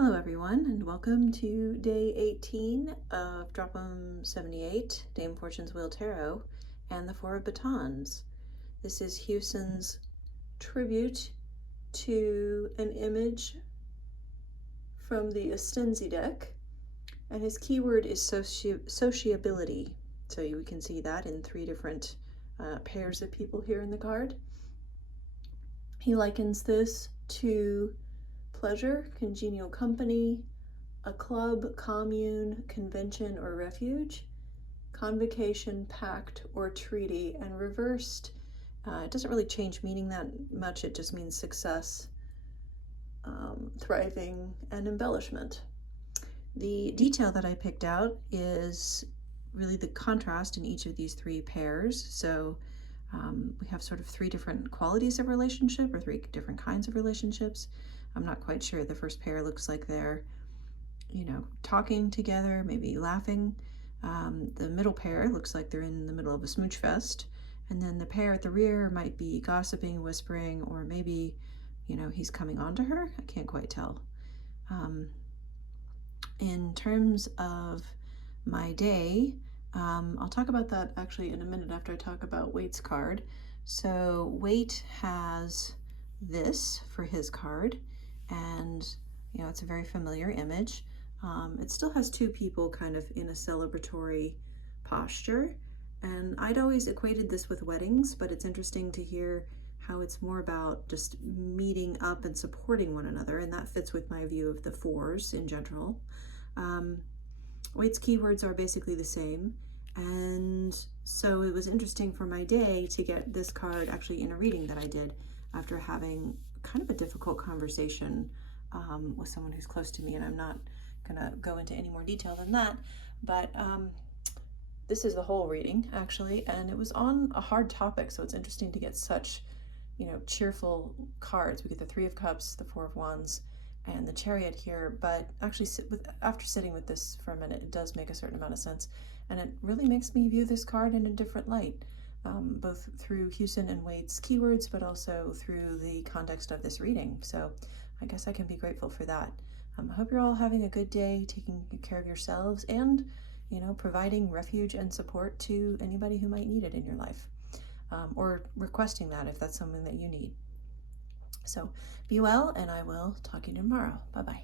Hello everyone, and welcome to day 18 of DROPM78, Dame Fortune's Wheel Tarot, and the Four of Batons. This is Hewson's tribute to an image from the Astenzi deck, and his keyword is sociability. So you can see that in three different pairs of people here in the card. He likens this to pleasure, congenial company, a club, commune, convention, or refuge, convocation, pact, or treaty, and reversed. It doesn't really change meaning that much. It just means success, thriving, and embellishment. The detail that I picked out is really the contrast in each of these three pairs. So we have sort of three different qualities of relationship, or three different kinds of relationships. I'm not quite sure. The first pair looks like they're, talking together, maybe laughing. The middle pair looks like they're in the middle of a smooch fest. And then the pair at the rear might be gossiping, whispering, or maybe, he's coming on to her. I can't quite tell. In terms of my day, I'll talk about that actually in a minute after I talk about Waite's card. So Waite has this for his card, and it's a very familiar image. It still has two people kind of in a celebratory posture, and I'd always equated this with weddings, but it's interesting to hear how it's more about just meeting up and supporting one another, and that fits with my view of the fours in general. Waite's keywords are basically the same, and so it was interesting for my day to get this card actually in a reading that I did after having kind of a difficult conversation with someone who's close to me, and I'm not gonna go into any more detail than that, but this is the whole reading actually, and it was on a hard topic, so it's interesting to get such cheerful cards. We get the Three of Cups, the Four of Wands, and the Chariot here, but actually after sitting with this for a minute, it does make a certain amount of sense, and it really makes me view this card in a different light, both through Hewson and Waite's keywords, but also through the context of this reading. So I guess I can be grateful for that. I hope you're all having a good day, taking care of yourselves, and providing refuge and support to anybody who might need it in your life, or requesting that if that's something that you need. So be well, and I will talk to you tomorrow. Bye-bye.